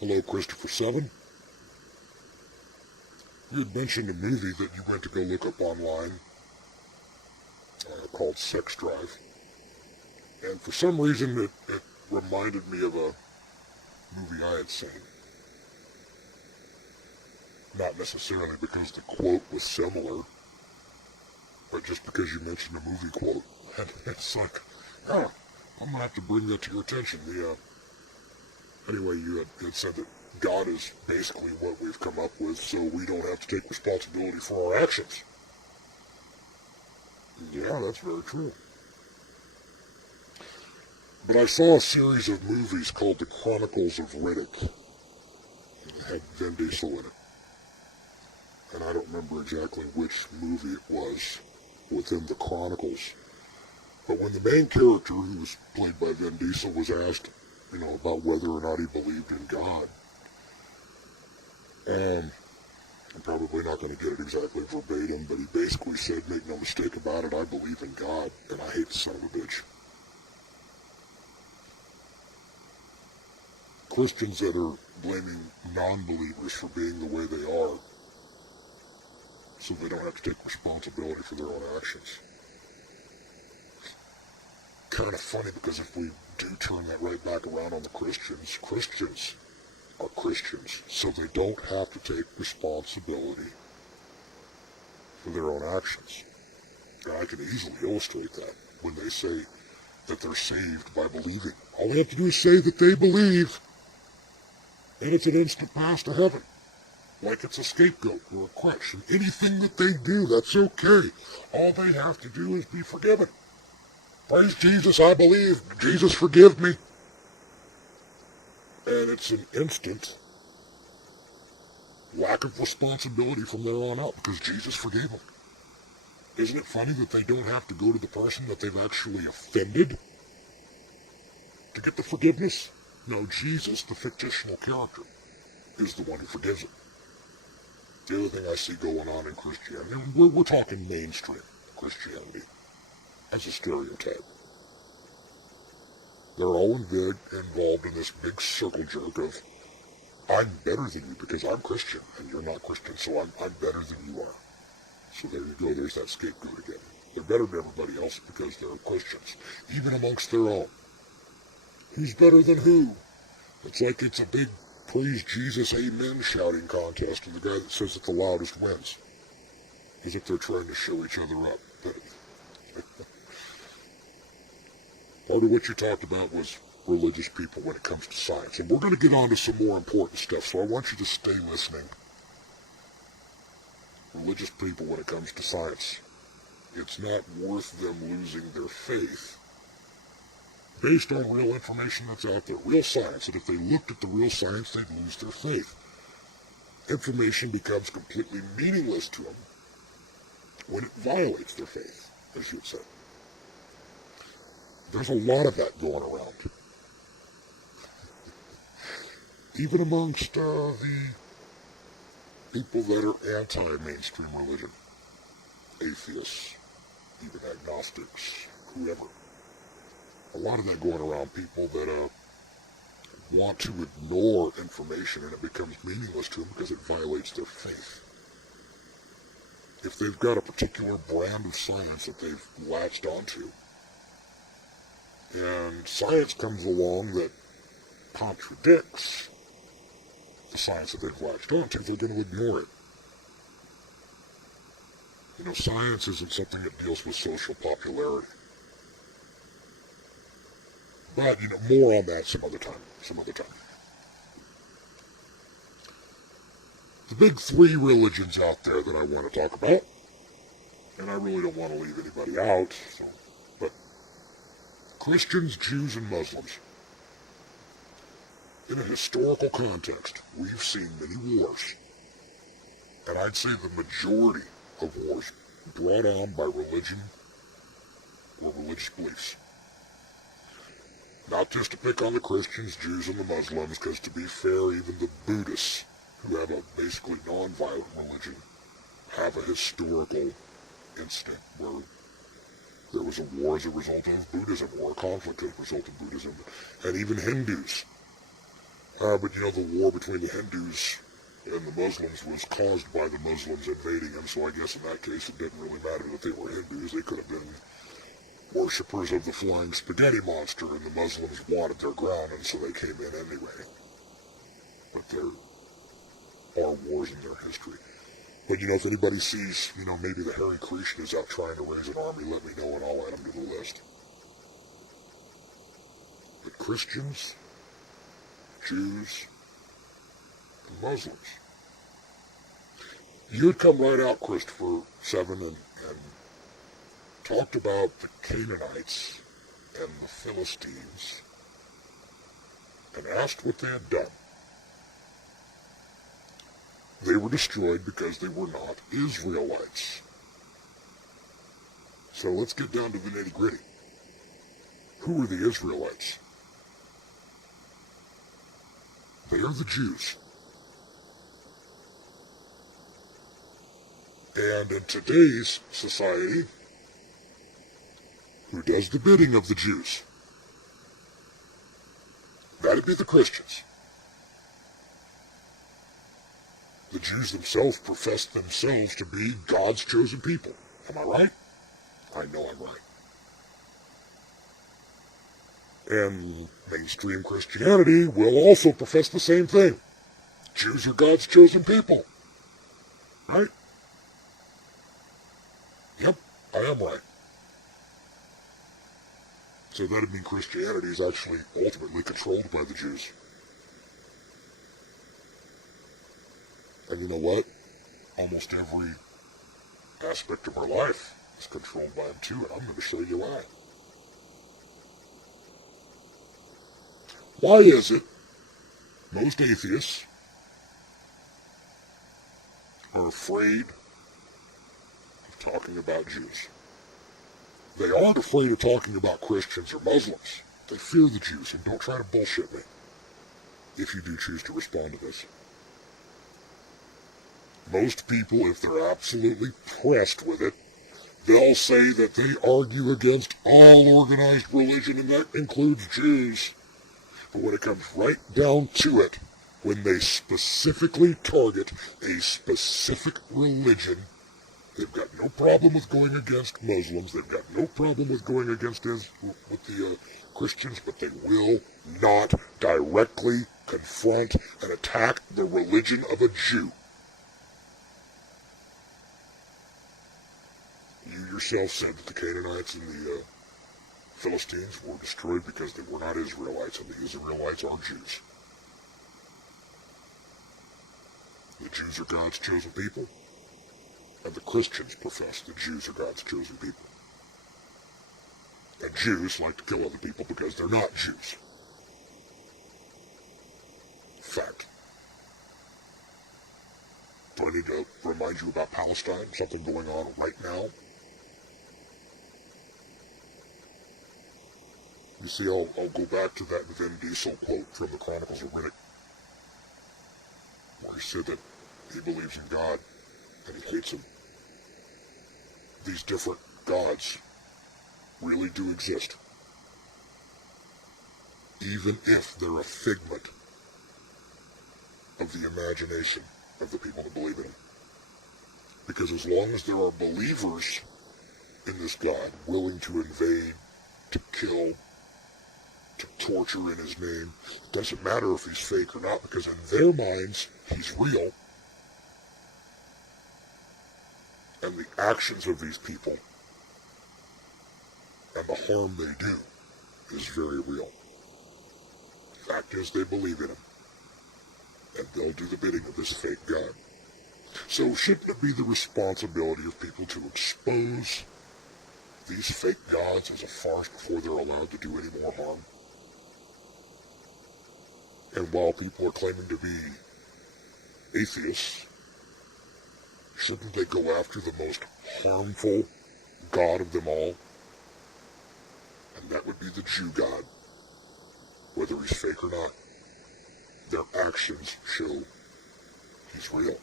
Hello, Christofer7. You had mentioned a movie that you went to go look up online called Sex Drive. And for some reason it reminded me of a movie I had seen. Not necessarily because the quote was similar, but just because you mentioned a movie quote. And it's like, I'm going to have to bring that to your attention. Anyway, you had said that God is basically what we've come up with, so we don't have to take responsibility for our actions. Yeah, that's very true. But I saw a series of movies called The Chronicles of Riddick. It had Vin Diesel in it. And I don't remember exactly which movie it was within the Chronicles. But when the main character, who was played by Vin Diesel, was asked, about whether or not he believed in God, I'm probably not going to get it exactly verbatim, but he basically said, make no mistake about it, I believe in God, and I hate the son of a bitch. Christians that are blaming non-believers for being the way they are, so they don't have to take responsibility for their own actions. Kind of funny, because if we do turn that right back around on the Christians, Christians are Christians, so they don't have to take responsibility for their own actions. And I can easily illustrate that when they say that they're saved by believing. All they have to do is say that they believe, and it's an instant pass to heaven. Like it's a scapegoat or a crutch. And anything that they do, that's okay. All they have to do is be forgiven. Praise Jesus, I believe. Jesus, forgive me. And it's an instant lack of responsibility from there on out, because Jesus forgave them. Isn't it funny that they don't have to go to the person that they've actually offended to get the forgiveness? No, Jesus, the fictional character, is the one who forgives them. The other thing I see going on in Christianity, we're talking mainstream Christianity as a stereotype. They're all involved in this big circle jerk of, I'm better than you because I'm Christian and you're not Christian, so I'm better than you are. So there you go, there's that scapegoat again. They're better than everybody else because they're Christians, even amongst their own. Who's better than who? It's like it's a big praise Jesus, amen shouting contest, and the guy that says it the loudest wins. As if they're trying to show each other up. Part of what you talked about was religious people when it comes to science. And we're going to get on to some more important stuff, so I want you to stay listening. Religious people when it comes to science. It's not worth them losing their faith based on real information that's out there. Real science. And if they looked at the real science, they'd lose their faith. Information becomes completely meaningless to them when it violates their faith, as you said. There's a lot of that going around. Even amongst the people that are anti-mainstream religion. Atheists, even agnostics, whoever. A lot of that going around, people that want to ignore information and it becomes meaningless to them because it violates their faith. If they've got a particular brand of science that they've latched onto, and science comes along that contradicts the science that they've latched onto, they're going to ignore it. Science isn't something that deals with social popularity. But, more on that some other time. The big three religions out there that I want to talk about, and I really don't want to leave anybody out, but Christians, Jews, and Muslims. In a historical context, we've seen many wars, and I'd say the majority of wars brought on by religion or religious beliefs. Not just to pick on the Christians, Jews, and the Muslims, because to be fair, even the Buddhists, who have a basically non-violent religion, have a historical incident where there was a war as a result of Buddhism, or a conflict as a result of Buddhism. And even Hindus But you know, the war between the Hindus and the Muslims was caused by the Muslims invading them, so I guess in that case it didn't really matter that they were Hindus. They could have been worshippers of the flying spaghetti monster, and the Muslims wanted their ground, and so they came in anyway. But there are wars in their history. But, you know, if anybody sees, you know, maybe the Hare Krishna is out trying to raise an army, let me know and I'll add them to the list. But Christians, Jews, and Muslims. You had come right out, Christofer7, and talked about the Canaanites and the Philistines and asked what they had done. They were destroyed because they were not Israelites. So let's get down to the nitty-gritty. Who were the Israelites? They are the Jews. And in today's society, who does the bidding of the Jews? That'd be the Christians. The Jews themselves profess themselves to be God's chosen people. Am I right? I know I'm right. And mainstream Christianity will also profess the same thing. Jews are God's chosen people. Right? Yep, I am right. So that'd mean Christianity is actually ultimately controlled by the Jews. And you know what? Almost every aspect of our life is controlled by them too, and I'm going to show you why. Why is it most atheists are afraid of talking about Jews? They aren't afraid of talking about Christians or Muslims. They fear the Jews, and don't try to bullshit me if you do choose to respond to this. Most people, if they're absolutely pressed with it, they'll say that they argue against all organized religion, and that includes Jews. But when it comes right down to it, when they specifically target a specific religion, they've got no problem with going against Muslims. They've got no problem with going against the Christians, but they will not directly confront and attack the religion of a Jew. You yourself said that the Canaanites and the Philistines were destroyed because they were not Israelites, and the Israelites are Jews. The Jews are God's chosen people, and the Christians profess the Jews are God's chosen people. And Jews like to kill other people because they're not Jews. Fact. Do I need to remind you about Palestine? Something going on right now? You see, I'll go back to that Vin Diesel quote from the Chronicles of Riddick, where he said that he believes in God and he hates him. These different gods really do exist, even if they're a figment of the imagination of the people that believe in him. Because as long as there are believers in this God willing to invade, to kill, to torture in his name, it doesn't matter if he's fake or not, because in their minds, he's real. And the actions of these people and the harm they do is very real. Fact is, they believe in him, and they'll do the bidding of this fake God. So shouldn't it be the responsibility of people to expose these fake gods as a farce before they're allowed to do any more harm? And while people are claiming to be atheists, shouldn't they go after the most harmful god of them all? And that would be the Jew God. Whether he's fake or not, their actions show he's real.